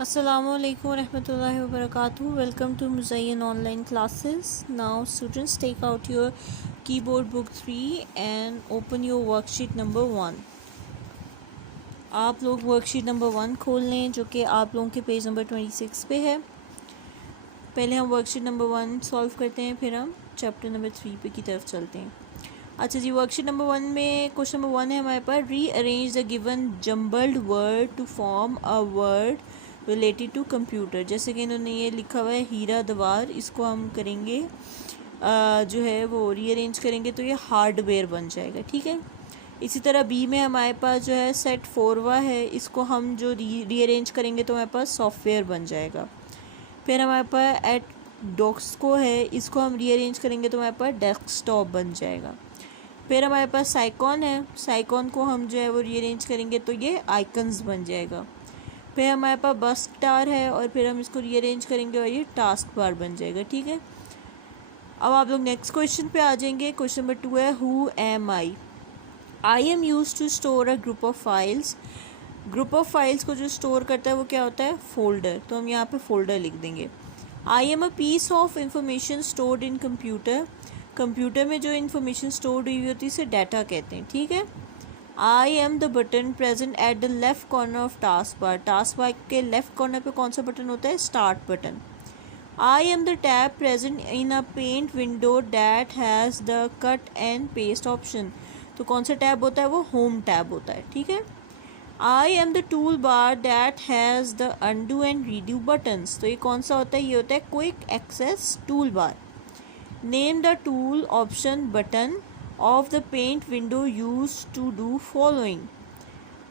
Assalamualaikum warahmatullahi wabarakatuh. Welcome to Muzayyin online classes. Now students, take out your keyboard book 3 and open your worksheet number 1. आप लोग worksheet number 1 खोल लें जो कि आप लोगों के पेज नंबर 26 पे है. पहले हम वर्कशीट नंबर 1 सॉल्व करते हैं, फिर हम चैप्टर नंबर 3 पे की तरफ चलते हैं. अच्छा जी, वर्कशीट नंबर 1 में क्वेश्चन नंबर 1 है हमारे पास. Rearrange the given jumbled word to form a word related to computer. जैसे कि इन्होंने ये लिखा हुआ है हीरा दवार, इसको हम करेंगे जो है वो रीअरेंज करेंगे तो ये हार्डवेयर बन जाएगा. ठीक है. इसी तरह बी में हमारे पास जो है सेट फोरवा है, इसको हम जो रीअरेंज करेंगे तो हमारे पास सॉफ्टवेयर बन जाएगा. फिर हमारे पास एट डॉक्सको है, इसको हम रीअरेंज करेंगे तो हमारे पास डेस्कटॉप बन जाएगा. फिर हमारे पास साइकॉन है, साइकॉन को हम जो है वो रीअरेंज करेंगे तो ये आइकन्स बन जाएगा. फिर हमारे पास बस स्टार है और फिर हम इसको रीअरेंज करेंगे और ये टास्क बार बन जाएगा. ठीक है. अब आप लोग नेक्स्ट क्वेश्चन पे आ जाएंगे. क्वेश्चन नंबर 2 है who am I. I am use to store a group of files. Group of files को जो स्टोर करता है वो क्या होता है? फोल्डर. तो हम यहाँ पे फोल्डर लिख देंगे. I am a piece of information stored in computer. Computer में जो इन्फॉर्मेशन स्टोर हुई होती है इसे डाटा कहते हैं. ठीक है. I am the button present at the left corner of task bar. Task bar के लेफ्ट कॉर्नर पे कौन सा बटन होता है? Start button. I am the tab present in a paint window that has the cut and paste option. तो कौन सा tab होता है? वो होम टैब होता है. ठीक है. I am the tool bar that has the undo and redo buttons. तो ये कौन सा होता है? ये होता है quick access tool bar. Name the tool option button of the paint window use to do following.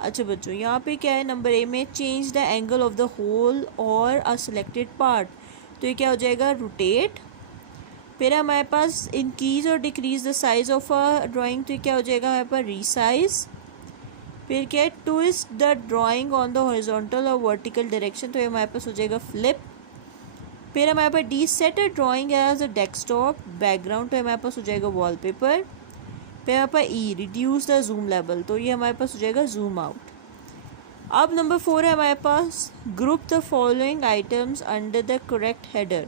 अच्छा बच्चों, यहाँ पे क्या है? नंबर ए में change the angle of the whole और अ सिलेक्टेड पार्ट. तो ये क्या हो जाएगा? रोटेट. फिर हमारे पास इंक्रीज और decrease the size of a drawing. तो ये क्या हो जाएगा हमारे पास? रीसाइज. फिर क्या है? Twist the drawing on the horizontal और वर्टिकल डायरेक्शन. तो ये हमारे पास हो जाएगा फ्लिप. फिर हमारे पास D set a drawing as a desktop background. तो हमारे पास हो जाएगा वॉलपेपर. फिर हमारे पास E reduce the zoom level. तो ये हमारे पास हो जाएगा जूम आउट. अब नंबर 4 है हमारे पास group the following items under the correct header.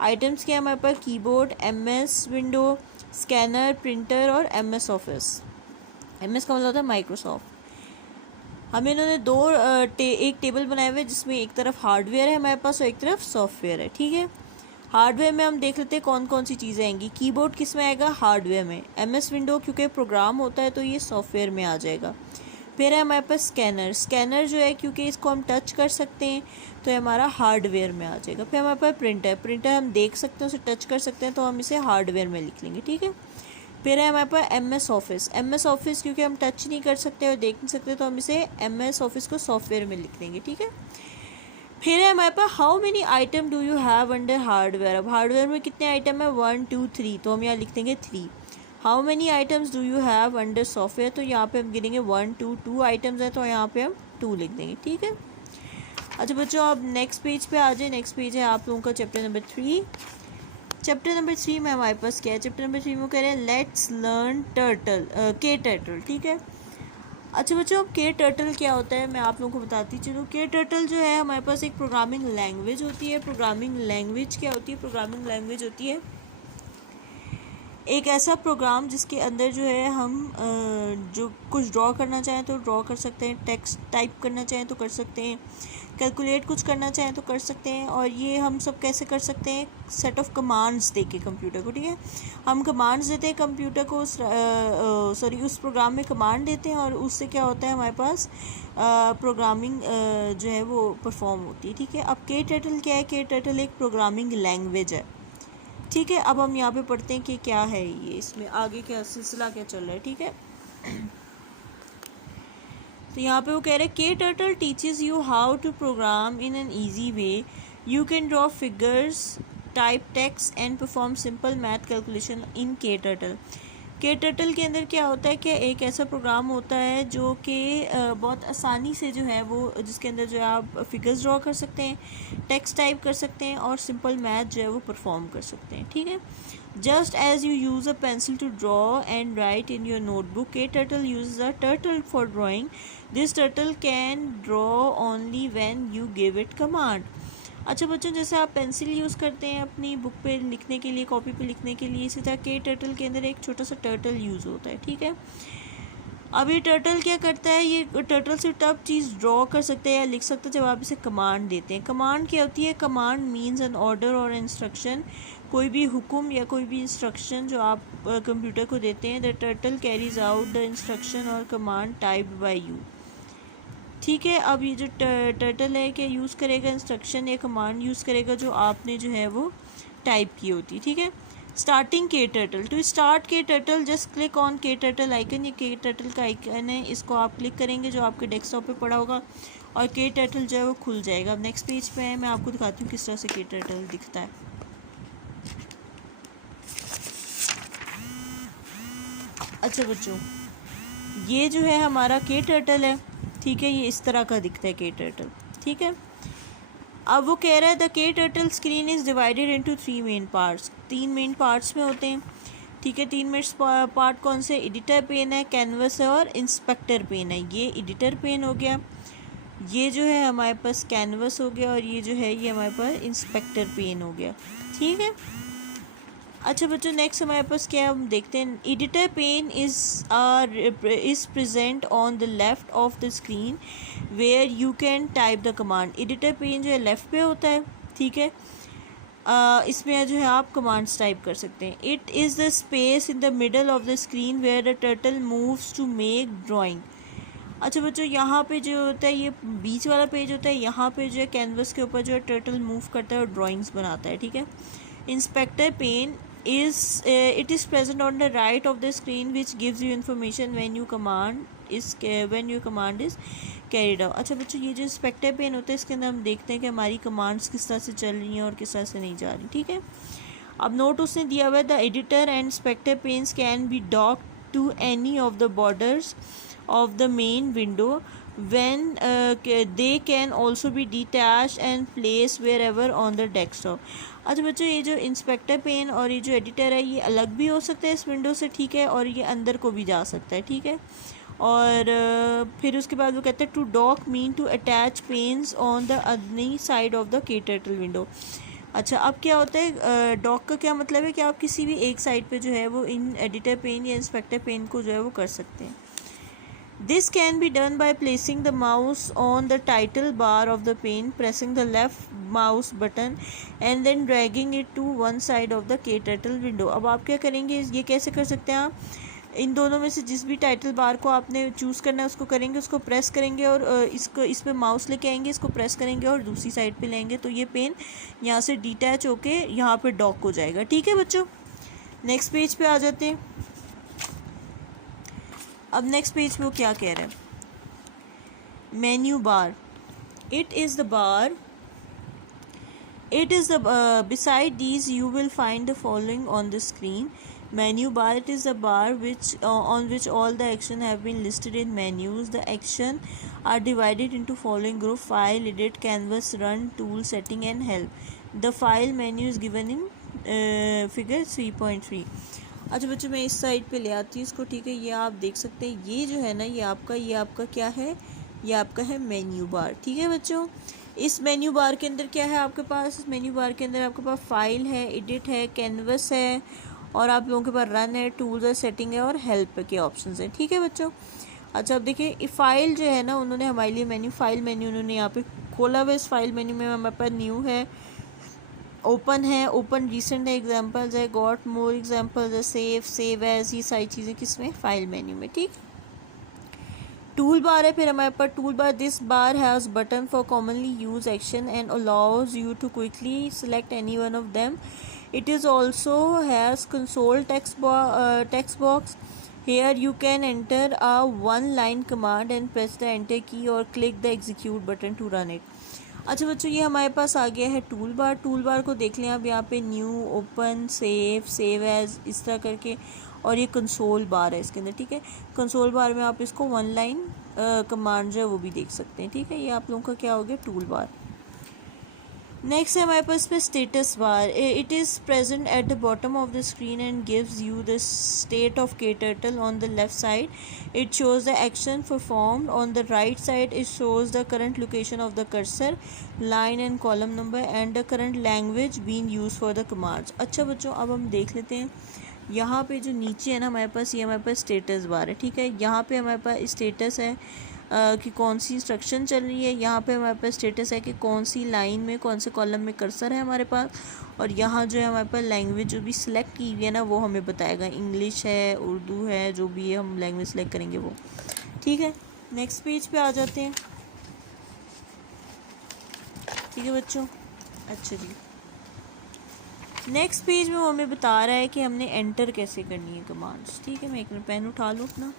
Items क्या है हमारे पास? Keyboard, MS window, scanner, printer और एमएस ऑफिस. एमएस का मतलब होता है माइक्रोसॉफ्ट. हमें इन्होंने एक टेबल बनाए हुए जिसमें एक तरफ हार्डवेयर है हमारे पास और एक तरफ सॉफ्टवेयर है. ठीक है. हार्डवेयर में हम देख लेते हैं कौन कौन सी चीज़ें आएंगी. कीबोर्ड किस में आएगा? हार्डवेयर में. एमएस विंडो क्योंकि प्रोग्राम होता है तो ये सॉफ्टवेयर में आ जाएगा. फिर है हमारे पास स्कैनर. स्कैनर जो है क्योंकि इसको हम टच कर सकते हैं तो ये हमारा हार्डवेयर में आ जाएगा. फिर हमारे पास प्रिंटर. प्रिंटर हम देख सकते हैं, उसे टच कर सकते हैं तो हम इसे हार्डवेयर में लिख लेंगे. ठीक है. फिर है हमारे पास एमएस ऑफिस. एमएस ऑफिस क्योंकि हम टच नहीं कर सकते और देख नहीं सकते तो हम इसे एमएस ऑफिस को सॉफ्टवेयर में लिख लेंगे. ठीक है. फिर है हमारे पास how many item do you have under hardware. अब हार्डवेयर में कितने आइटम है? 1 2 3. तो हम यहाँ लिख देंगे 3. How many items do you have under software. तो यहाँ पे हम गिनेंगे 1 2 2 आइटम्स है तो यहाँ पे हम 2 लिख देंगे. ठीक है. अच्छा बच्चों, अब नेक्स्ट पेज पे आ जाए. नेक्स्ट पेज है आप लोगों का चैप्टर नंबर 3. चैप्टर नंबर 3 में हमारे पास क्या है? चैप्टर नंबर 3 में कह रहे हैं लेट्स लर्न टर्टल, के टर्टल. ठीक है. अच्छा बच्चों, अब के टर्टल क्या होता है मैं आप लोगों को बताती चलूँ. के टर्टल जो है हमारे पास एक प्रोग्रामिंग लैंग्वेज होती है. प्रोग्रामिंग लैंग्वेज क्या होती है? प्रोग्रामिंग लैंग्वेज होती है एक ऐसा प्रोग्राम जिसके अंदर जो है हम जो कुछ ड्रॉ करना चाहें तो ड्रॉ कर सकते हैं, टेक्स्ट टाइप करना चाहें तो कर सकते हैं, कैलकुलेट कुछ करना चाहें तो कर सकते हैं. और ये हम सब कैसे कर सकते हैं? सेट ऑफ कमांड्स देके कंप्यूटर को. ठीक है. हम कमांड्स देते हैं कंप्यूटर को, उस प्रोग्राम में कमांड देते हैं और उससे क्या होता है हमारे पास प्रोग्रामिंग जो है वो परफॉर्म होती है. ठीक है. अब के टर्टल क्या है? के टर्टल एक प्रोग्रामिंग लैंग्वेज है. ठीक है. अब हम यहाँ पे पढ़ते हैं कि क्या है ये, इसमें आगे क्या सिलसिला क्या चल रहा है. ठीक है. तो यहाँ पे वो कह रहे हैं KTurtle teaches you how to program in an easy way. You can draw figures, type text and perform simple math calculation in KTurtle. KTurtle के अंदर क्या होता है कि एक ऐसा प्रोग्राम होता है जो कि बहुत आसानी से जो है वो जिसके अंदर जो है आप फिगर्स ड्रॉ कर सकते हैं, टेक्स्ट टाइप कर सकते हैं और सिंपल मैथ जो है वो परफॉर्म कर सकते हैं, ठीक है। Just as you use a pencil to draw and write in your notebook, KTurtle uses a turtle for drawing. This turtle can draw only when you give it command. अच्छा बच्चों, जैसे आप पेंसिल यूज़ करते हैं अपनी book पे लिखने के लिए, कॉपी पे लिखने के लिए, इसी तरह KTurtle के अंदर एक छोटा सा टर्टल यूज़ होता है, ठीक है। अब ये टर्टल क्या करता है, ये टर्टल से टफ चीज़ ड्रॉ कर सकते हैं या लिख सकते हैं जब आप इसे कमांड देते हैं। कमांड क्या होती है? कमांड मीन्स एन ऑर्डर और इंस्ट्रक्शन, कोई भी हुक्म या कोई भी इंस्ट्रक्शन जो आप कंप्यूटर को देते हैं। The turtle carries out the instruction और कमांड टाइप्ड बाय यू, ठीक है। अब ये जो टर्टल है क्या यूज़ करेगा इंस्ट्रक्शन या कमांड यूज़ करेगा जो आपने जो है वो टाइप की होती, ठीक है। Starting KTurtle, to start KTurtle just click on KTurtle icon. ये KTurtle का आइकन है, इसको आप क्लिक करेंगे जो आपके डेस्कटॉप पे पड़ा होगा और KTurtle जो है वो खुल जाएगा। अब नेक्स्ट पेज पे है, मैं आपको दिखाती हूँ किस तरह से KTurtle दिखता है। अच्छा बच्चों, ये जो है हमारा KTurtle है, ठीक है। ये इस तरह का दिखता है KTurtle, ठीक है। अब वो कह रहा है the KTurtle screen is divided into 3 main parts, 3 main parts में होते हैं, ठीक है। 3 मेन पार्ट कौन से? एडिटर पेन है, कैनवस है और इंस्पेक्टर पेन है। ये एडिटर पेन हो गया, ये जो है हमारे पास कैनवस हो गया और ये जो है ये हमारे पास इंस्पेक्टर पेन हो गया, ठीक है। अच्छा बच्चों, नेक्स्ट हमारे पास क्या हम देखते हैं। Editor pane is present on the left of the screen where you can type the command. Editor pane जो है लेफ़्ट पे होता है, ठीक है। इसमें जो है आप कमांड्स टाइप कर सकते हैं। It is the space in the middle of the screen where the turtle moves to make drawing. अच्छा बच्चों, यहाँ पे जो होता है ये बीच वाला पेज होता है, यहाँ पे जो है कैनवस के ऊपर जो है टर्टल मूव करता है और ड्राइंग्स बनाता है, ठीक है। Inspector pane it is present on the right of the screen which gives you information when your command is carried out। अच्छा बच्चों, ये जो इंस्पेक्टर पेन होता है इसके अंदर हम देखते हैं कि हमारी कमांड्स किस तरह से चल रही हैं और किस तरह से नहीं जा रही, ठीक है। अब नोट उसने दिया हुआ है the editor and inspector panes can be docked to any of the borders of the main window when they can also be detached and placed wherever on the desktop। अच्छा बच्चों, ये जो इंस्पेक्टर पेन और ये जो editor है ये अलग भी हो सकता है इस विंडो से, ठीक है, और ये अंदर को भी जा सकता है, ठीक है। और फिर उसके बाद वो कहते हैं to dock mean to attach pens on the other side of the KTurtle window. अच्छा, अब क्या होता है डॉक का क्या मतलब है कि आप किसी भी एक साइड पे जो है वो इन एडिटर पेन या इंस्पेक्टर पेन को जो है वो कर सकते हैं। This can be done by placing the mouse on the title bar of the pane, pressing the left mouse button and then dragging it to one side of the KTurtle window। अब आप क्या करेंगे, ये कैसे कर सकते हैं आप? इन दोनों में से जिस भी टाइटल बार को आपने चूज़ करना है उसको करेंगे, उसको प्रेस करेंगे और इस पर माउस लेके आएंगे, इसको प्रेस करेंगे और दूसरी साइड पे लेंगे तो ये पेन यहाँ से डिटैच होके यहाँ पे डॉक हो जाएगा, ठीक है बच्चों। नेक्स्ट पेज पे आ जाते हैं। अब नेक्स्ट पेज पे वो क्या कह रहे हैं, menu bar. It is the bar, it is the beside these you will find the following on the screen। Menu bar, it is the bar which on which all the action have been listed in menus। The action are divided into following group: file, edit, canvas, run, tool, setting and help। The file menu is given in figure 3.3। अच्छा बच्चों, मैं इस side पे ले आती हूँ इसको, ठीक है। ये आप देख सकते हैं, ये जो है ना ये आपका क्या है, ये आपका है मेन्यू बार, ठीक है बच्चों। इस मेन्यू बार के अंदर क्या है आपके पास? इस मेन्यू बार के अंदर आपके पास फाइल है, एडिट है, कैनवस है और आप लोगों के पास रन है, टूल्स है, सेटिंग है और हेल्प के ऑप्शंस हैं, ठीक है बच्चों। अच्छा, अब देखिए फाइल जो है ना उन्होंने हमारे लिए फाइल मेन्यू उन्होंने यहाँ पे खोला हुआ। इस फाइल मेन्यू में हमारे पास न्यू है, ओपन है, ओपन रिसेंट है, एग्जाम्पल्स है, गॉट मोर एग्जाम्पल्स है, सेव एज, ये सारी चीज़ें किसमें? फाइल मेन्यू में, ठीक। टूल बार है, फिर हमारे पास tool bar. This bar has button for commonly use action and allows you to quickly select any one of them. It is also has console text box. Here you can enter a one line command and press the enter key और click the execute button to run it. अच्छा बच्चों, ये हमारे पास आ गया है tool bar. Tool bar को देख लें आप, यहाँ पे न्यू, ओपन, सेव एज, इस तरह करके और ये कंसोल बार है इसके अंदर, ठीक है। कंसोल बार में आप इसको वन लाइन कमांड जो है वो भी देख सकते हैं, ठीक है। ये आप लोगों का क्या हो गया, टूल बार। नेक्स्ट है हमारे पास पे status bar. It is present at the bottom of the screen and gives you the state of KTurtle on the left side. It shows the action performed on the right side. It shows the current location of the cursor, line and column number and the current language being used for the commands. अच्छा बच्चों, अब हम देख लेते हैं यहाँ पे जो नीचे है ना हमारे पास, ये हमारे पास स्टेटस बार है, ठीक है। यहाँ पे हमारे पास स्टेटस है कि कौन सी इंस्ट्रक्शन चल रही है। यहाँ पे हमारे पास स्टेटस है कि कौन सी लाइन में कौन से कॉलम में कर्सर है हमारे पास। और यहाँ जो है हमारे पास लैंग्वेज जो भी सिलेक्ट की हुई है ना वो हमें बताएगा, इंग्लिश है, उर्दू है, जो भी है हम लैंग्वेज सेलेक्ट करेंगे वो, ठीक है। नेक्स्ट पेज पे आ जाते हैं, ठीक है बच्चों। अच्छा जी, नेक्स्ट पेज में वो हमें बता रहा है कि हमने एंटर कैसे करनी है कमांड्स, ठीक है। मैं एक मिनट पेन उठा लूँ अपना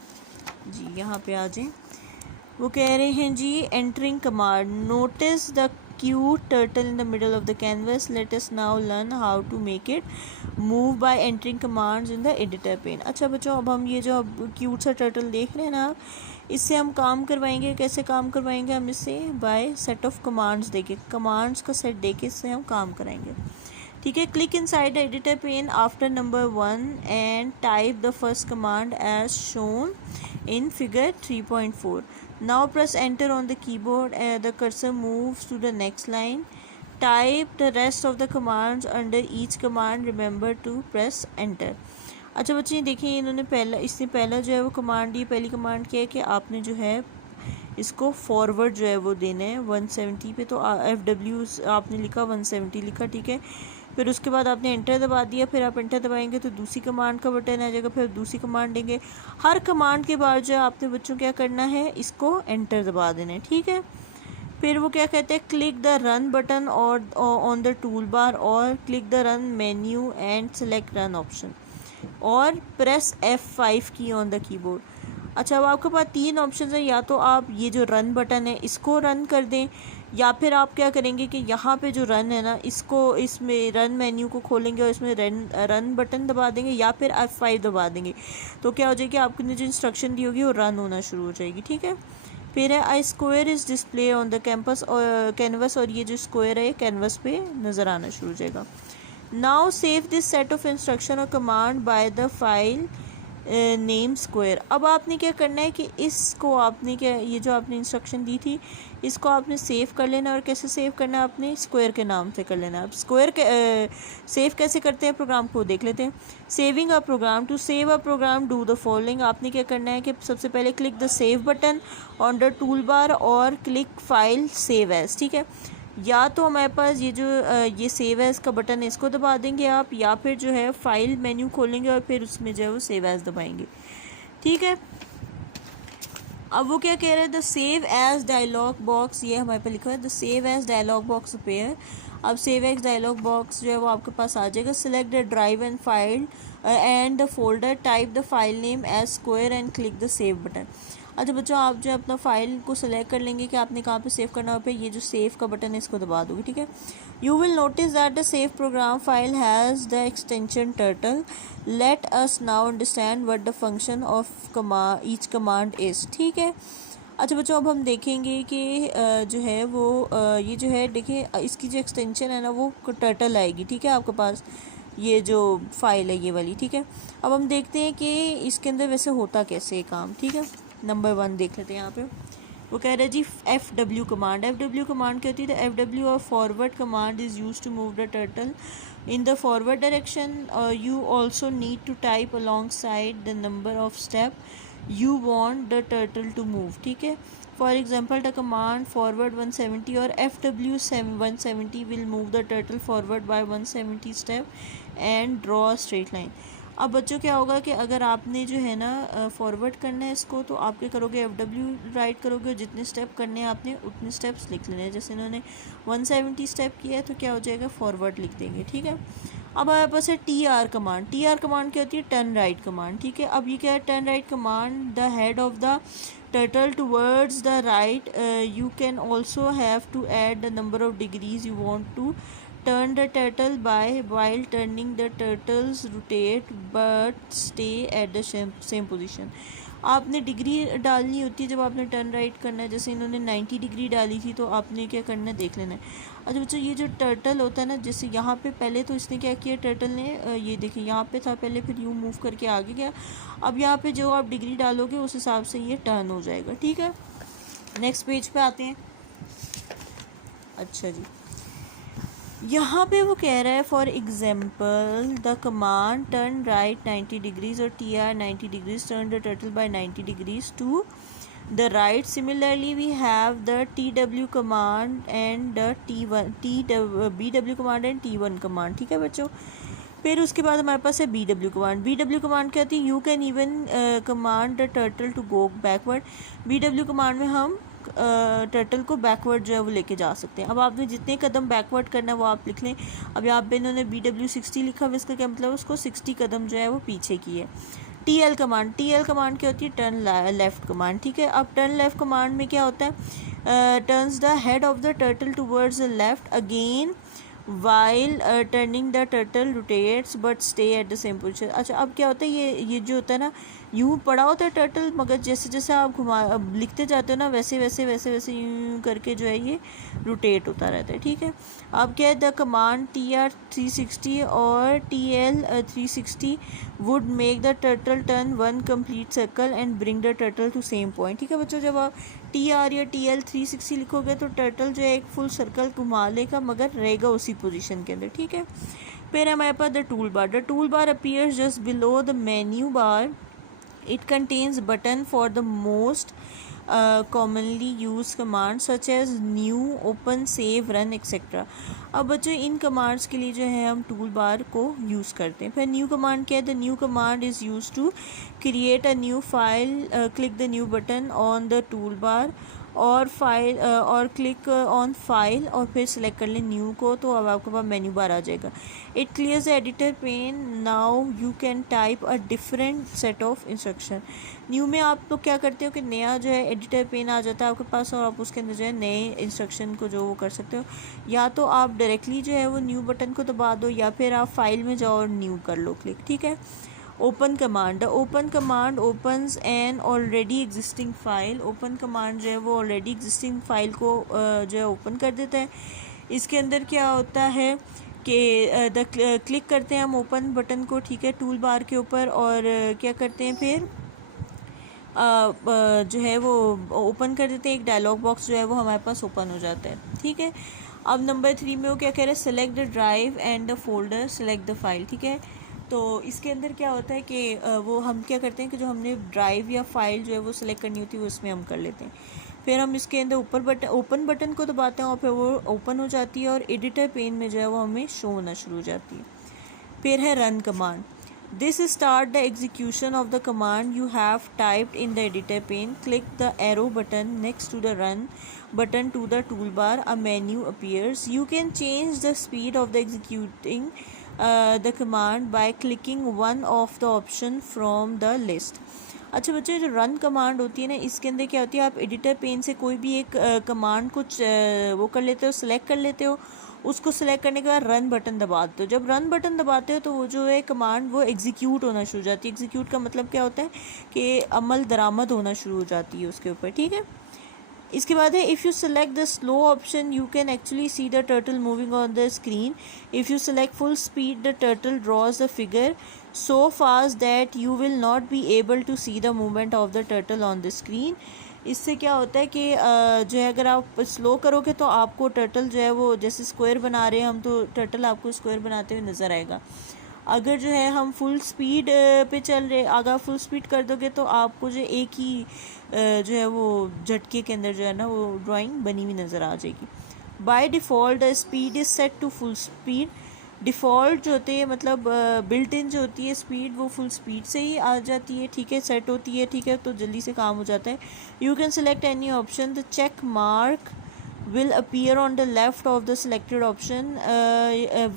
जी, यहाँ पे आ जाएं। वो कह रहे हैं जी, entering command, notice the cute turtle in the middle of the canvas, let us now learn how to make it move by entering commands in the editor pen. अच्छा बच्चों, अब हम ये जो क्यूट सा टर्टल देख रहे हैं ना, इससे हम काम करवाएंगे। कैसे काम करवाएंगे हम इससे, बाय सेट ऑफ कमांड्स देके, कमांड्स का सेट देके इससे हम काम कराएंगे, ठीक है। Click inside the editor pane after number 1 and type the first command as shown in figure 3.4. Now press enter on the keyboard and the cursor moves to the next line. Type the rest of the commands under each command. Remember to press enter. अच्छा बच्चे देखिए, इन्होंने इसने पहला जो है वो command दी। पहली कमांड क्या है कि आपने जो है इसको फॉरवर्ड जो है वो देना है 170 पे, तो FW आपने लिखा 170 लिखा, ठीक है। फिर उसके बाद आपने एंटर दबा दिया, फिर आप एंटर दबाएंगे तो दूसरी कमांड का बटन आ जाएगा, फिर दूसरी कमांड देंगे। हर कमांड के बाद जो है आपने बच्चों क्या करना है, इसको एंटर दबा देना है, ठीक है। फिर वो क्या कहते हैं, क्लिक द रन बटन और ऑन द टूल बार, और click the run menu and select run option, और प्रेस F5 की ऑन द कीबोर्ड। अच्छा, अब आपके पास 3 ऑप्शन है, या तो आप ये जो रन बटन है इसको रन कर दें, या फिर आप क्या करेंगे कि यहाँ पे जो रन है ना, इसको इसमें रन मेन्यू को खोलेंगे और इसमें रन बटन दबा देंगे, या फिर F5 दबा देंगे। तो क्या हो जाएगी, आपने जो इंस्ट्रक्शन दी होगी वो रन होना शुरू हो जाएगी, ठीक है। फिर है I square is display on the canvas, और ये जो स्क्वायर है कैनवस पे नज़र आना शुरू हो जाएगा। Now save this set of instruction और command by the file name square. अब आपने क्या करना है कि इसको आपने क्या, ये जो आपने इंस्ट्रक्शन दी थी इसको आपने सेव कर लेना, और कैसे सेव करना है, आपने स्क्वायर के नाम से कर लेना। अब स्क्वायर के सेव कैसे करते हैं प्रोग्राम को देख लेते हैं। Saving a program, to save a program do the following. आपने क्या करना है कि सबसे पहले click the save button on the tool bar और क्लिक फाइल सेव एज, ठीक है। या तो हमारे पास ये जो ये सेव एज का बटन है इसको दबा देंगे आप, या फिर जो है फाइल मेन्यू खोलेंगे और फिर उसमें जो है वो सेव एज दबाएंगे, ठीक है। अब वो क्या कह रहे हैं, the save as dialog box, ये हमारे पे लिखा है the save as dialog box appear. अब सेव एज डायलॉग बॉक्स जो है वो आपके पास आ जाएगा। Select the drive and file and the folder, type the file name as square and click the save button. अच्छा बच्चों, आप जो अपना फाइल को सिलेक्ट कर लेंगे कि आपने कहाँ पे सेव करना है, पे ये जो सेव का बटन है इसको दबा दोगे, ठीक है। You will notice that the save program file has the extension turtle. Late us now understand what the function of each command is, ठीक है। अच्छा बच्चों, अब हम देखेंगे कि जो है वो ये जो है देखिए इसकी जो एक्सटेंशन है ना वो टर्टल आएगी, ठीक है। आपके पास ये जो फाइल है ये वाली, ठीक है। अब हम देखते हैं कि इसके अंदर वैसे होता कैसे काम, ठीक है। नंबर 1 देख लेते हैं यहाँ पे। वो कह रहे हैं जी FW कमांड। FW कमांड क्या होती है, तो FW और forward command is use to move the turtle in the forward direction. You also need to type alongside the number of step you want the turtle to move, ठीक है। For example, the command forward 170 और FW 170 will move the turtle forward by 170 step and draw a straight line। अब बच्चों क्या होगा कि अगर आपने जो है ना फॉरवर्ड करना है इसको, तो आप क्या करोगे, FW राइट करोगे और जितने स्टेप करने हैं आपने उतने स्टेप्स लिख लेने हैं। जैसे इन्होंने 170 स्टेप किया है तो क्या हो जाएगा, फॉरवर्ड लिख देंगे, ठीक है। अब हमारे पास है TR कमांड। TR कमांड क्या होती है, टर्न राइट कमांड, ठीक है। अब ये क्या है, turn right command, the head of the turtle towards the right, you can also have to add the number of degrees you want to turn the turtle by. While turning, the turtles rotate but stay at the same position. आपने degree डालनी होती है जब आपने turn right करना है, जैसे इन्होंने 90 डिग्री डाली थी तो आपने क्या करना है देख लेना है। अच्छा बच्चों, ये जो टर्टल होता है ना, जैसे यहाँ पे पहले तो इसने क्या किया, टर्टल ने ये देखिए यहाँ पे था पहले, फिर यूँ मूव करके आगे गया। अब यहाँ पे जो आप डिग्री डालोगे उस हिसाब से ये टर्न हो जाएगा, ठीक है। नेक्स्ट पेज पे आते हैं। अच्छा जी, यहाँ पे वो कह रहा है for example the command turn right 90 degrees और TR 90 degrees turn the turtle by 90 degrees to the right. Similarly we have the TW command and the BW command and T1 command, ठीक है बच्चों। फिर उसके बाद हमारे पास है BW कमांड. BW कमांड क्या होती है, you can even command the turtle to go backward. BW command में हम टर्टल को बैकवर्ड जो है वो लेके जा सकते हैं। अब आपने जितने कदम बैकवर्ड करना है वो आप लिख लें। अब यहाँ पे इन्होंने BW 60 लिखा हुआ, इसका क्या मतलब, उसको 60 कदम जो है वो पीछे की है। TL कमांड, TL कमांड क्या होती है, टर्न लेफ्ट कमांड, ठीक है। अब टर्न लेफ्ट कमांड में क्या होता है, turns the head of the turtle towards the left again while turning the turtle rotates but stay at the same position. अच्छा, अब क्या होता है, ये जो होता है ना, यूँ पड़ा होता है टर्टल, मगर जैसे जैसे आप लिखते जाते हो ना वैसे वैसे वैसे वैसे यूँ करके जो है ये रोटेट होता रहता है, ठीक है। अब क्या है, द कमांड TR 360 और TL 360 would make the turtle turn one complete circle and bring the turtle to same point, ठीक है बच्चों। जब आप TR या TL 360 लिखोगे तो टर्टल जो है एक फुल सर्कल घुमा लेगा मगर रहेगा उसी पोजीशन के अंदर, ठीक है। फिर हमारे पास the tool bar. The tool bar appears just below the menu bar. It contains button for the most commonly used commands such as new, open, save, run, etc. अब बच्चों इन कमांड्स के लिए जो है हम टूल बार को use करते हैं। फिर न्यू कमांड क्या है, the new command is use to create a new file. Click the new button on the tool bar और फाइल और क्लिक ऑन फाइल और फिर सेलेक्ट कर लें न्यू को, तो अब आपके पास मेन्यू बार आ जाएगा. It clears the editor pane. Now you can type a different set of instruction. New में आप लोग क्या करते हो कि नया जो है एडिटर पेन आ जाता है आपके पास और आप उसके अंदर जो है नए इंस्ट्रक्शन को जो वो कर सकते हो, या तो आप डायरेक्टली जो है वो न्यू बटन को दबा दो या फिर आप फाइल में जाओ और न्यू कर लो क्लिक, ठीक है। Open command. The open command opens an already existing file. Open command जो है वो ऑलरेडी एग्जिस्टिंग फाइल को जो है ओपन कर देता है. इसके अंदर क्या होता है कि क्लिक करते हैं हम ओपन बटन को, ठीक है, टूल बार के ऊपर, और क्या करते हैं फिर जो है वो ओपन कर देते हैं। एक डायलॉग बॉक्स जो है वो हमारे पास ओपन हो जाता है, ठीक है। अब नंबर 3 में वो क्या कह रहे हैं, select the drive and the folder, select the file, ठीक है। तो इसके अंदर क्या होता है कि वो हम क्या करते हैं कि जो हमने ड्राइव या फाइल जो है वो सिलेक्ट करनी होती है वो इसमें हम कर लेते हैं। फिर हम इसके अंदर ऊपर ओपन बटन को दबाते हैं और फिर वो ओपन हो जाती है और एडिटर पेन में जो है वो हमें शो होना शुरू हो जाती है। फिर है run command. This start the execution of the command you have typed in the editor pane. Click the arrow button next to the run button to the toolbar. A menu appears. You can change the speed of the executing the command by clicking one of the option from the list. अच्छा बच्चों, जो run command होती है ना, इसके अंदर क्या होती है, आप एडिटर पेन से कोई भी एक कमांड को वो कर लेते हो, सेलेक्ट कर लेते हो. उसको सेलेक्ट करने के बाद रन बटन दबाते हो. जब रन बटन दबाते हो तो वो जो है कमांड वो एग्जीक्यूट होना शुरू हो जाती है. एग्जीक्यूट का मतलब क्या होता है कि अमल दरामद होना शुरू हो जाती है उसके ऊपर, ठीक है। इसके बाद है if you select the slow option you can actually see the turtle moving on the screen. If you select full speed the turtle drawers the figure so fast that you will not be able to see the movement of the turtle on the screen. इससे क्या होता है कि जो है अगर आप slow करोगे तो आपको टर्टल जो है वो जैसे स्क्वायर बना रहे हैं हम, तो टर्टल आपको स्क्वायर बनाते हुए नज़र आएगा. अगर जो है हम फुल स्पीड पे चल रहे, अगर फुल स्पीड कर दोगे तो आपको जो एक ही जो है वो झटके के अंदर जो है ना वो ड्राइंग बनी हुई नज़र आ जाएगी. By default the speed is set to full speed. Default जो होती है मतलब बिल्ट इन जो होती है स्पीड वो फुल स्पीड से ही आ जाती है, ठीक है, सेट होती है, ठीक है, तो जल्दी से काम हो जाता है. You can select any option. The check mark will appear on the left of the selected option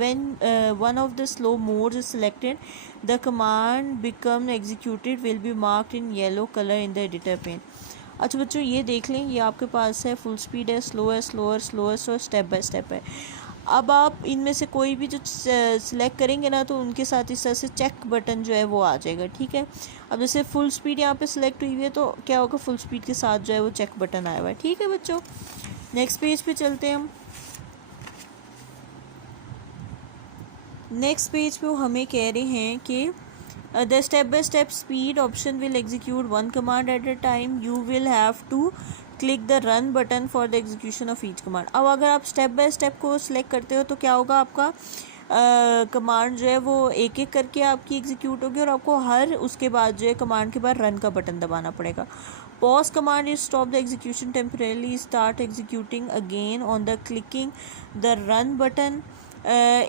when one of the slow modes is selected. The command become executed will be marked in yellow color in the editor pane. अच्छा बच्चों ये देख लें, ये आपके पास है full speed है, slow है, स्लोअर, स्लोएस्ट और स्टेप बाय स्टेप है। अब आप इनमें से कोई भी जो सिलेक्ट करेंगे ना तो उनके साथ इस तरह से चेक बटन जो है वो आ जाएगा, ठीक है। अब जैसे फुल स्पीड यहाँ पे सिलेक्ट हुई है तो क्या होगा, फुल स्पीड के साथ जो है वो चेक बटन आया हुआ है, ठीक है बच्चों। नेक्स्ट पेज पे चलते हैं हम। नेक्स्ट पेज पे वो हमें कह रहे हैं कि the step by step speed option will execute one command at a time, you will have to click the run button for the execution of each command. अब अगर आप स्टेप बाय स्टेप को सिलेक्ट करते हो तो क्या होगा, आपका कमांड जो है वो एक एक करके आपकी एग्जीक्यूट होगी और आपको हर उसके बाद जो है कमांड के बाद रन का बटन दबाना पड़ेगा। Pause command is stop the execution temporarily, start executing again on the clicking the run button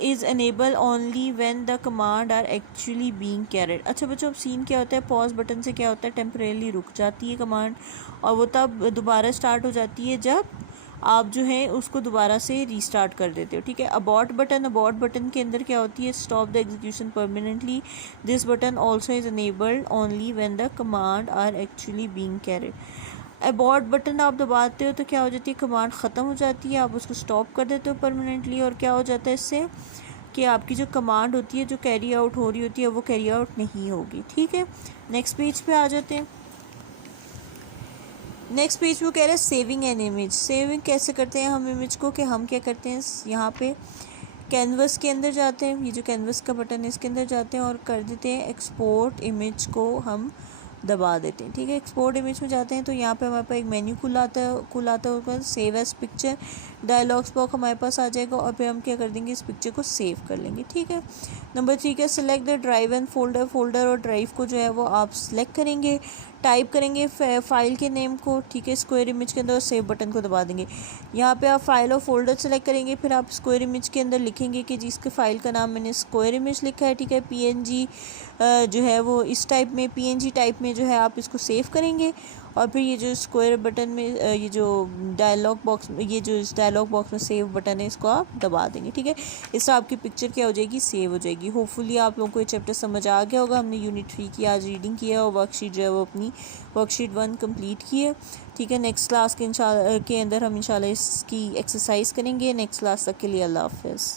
is enable only when the command are actually being carried. अच्छा बच्चों, अब सीन क्या होता है, पॉज बटन से क्या होता है, टेम्परेली रुक जाती है कमांड और वो तब दोबारा स्टार्ट हो जाती है जब आप जो है उसको दोबारा से रीस्टार्ट कर देते हो, ठीक है। अबॉर्ट बटन के अंदर क्या होती है, stop the execution permanently, this button also is enabled only when the command are actually being carried. Abort button आप दबाते हो तो क्या हो जाती है, कमांड ख़त्म हो जाती है, आप उसको स्टॉप कर देते हो परमानेंटली और क्या हो जाता है इससे कि आपकी जो कमांड होती है जो कैरी आउट हो रही होती है वो कैरी आउट नहीं होगी, ठीक है। नेक्स्ट पेज पे आ जाते हैं। नेक्स्ट पेज पे कह रहे हैं सेविंग एन इमेज। सेविंग कैसे करते हैं हम इमेज को, कि हम क्या करते हैं, यहाँ पे कैनवस के अंदर जाते हैं, ये जो कैनवस का बटन है इसके अंदर जाते हैं और कर देते हैं एक्सपोर्ट इमेज को हम दबा देते हैं, ठीक है। एक्सपोर्ट इमेज में जाते हैं तो यहाँ पे हमारे पास एक मेन्यू खुला आता है, ऊपर save as picture dialogs box हमारे पास आ जाएगा और फिर हम क्या कर देंगे, इस पिक्चर को सेव कर लेंगे, ठीक है। नंबर 3 का select the drive and folder और ड्राइव को जो है वो आप सिलेक्ट करेंगे, टाइप करेंगे फाइल के नेम को, ठीक है, स्क्वायर इमेज के अंदर और सेव बटन को दबा देंगे। यहाँ पे आप फाइल और फोल्डर सेलेक्ट करेंगे, फिर आप स्क्वायर इमेज के अंदर लिखेंगे कि जिसके फाइल का नाम मैंने स्क्वायर इमेज लिखा है, ठीक है। पीएनजी जो है वो इस टाइप में, पीएनजी टाइप में जो है आप इसको सेव करेंगे और फिर ये जो स्क्वायर बटन में ये जो डायलॉग बॉक्स, ये जो इस डायलॉग बॉक्स में सेव बटन है इसको आप दबा देंगे, ठीक है। इससे आपकी पिक्चर क्या हो जाएगी, सेव हो जाएगी। होपफुली आप लोगों को ये चैप्टर समझ आ गया होगा। हमने यूनिट 3 की आज रीडिंग किया और वर्कशीट जो है वो अपनी वर्कशीट 1 कंप्लीट की है, ठीक है। नेक्स्ट क्लास के अंदर हम इंशाल्लाह इसकी एक्सरसाइज करेंगे। नेक्स्ट क्लास तक के लिए अल्लाह हाफ़िज़।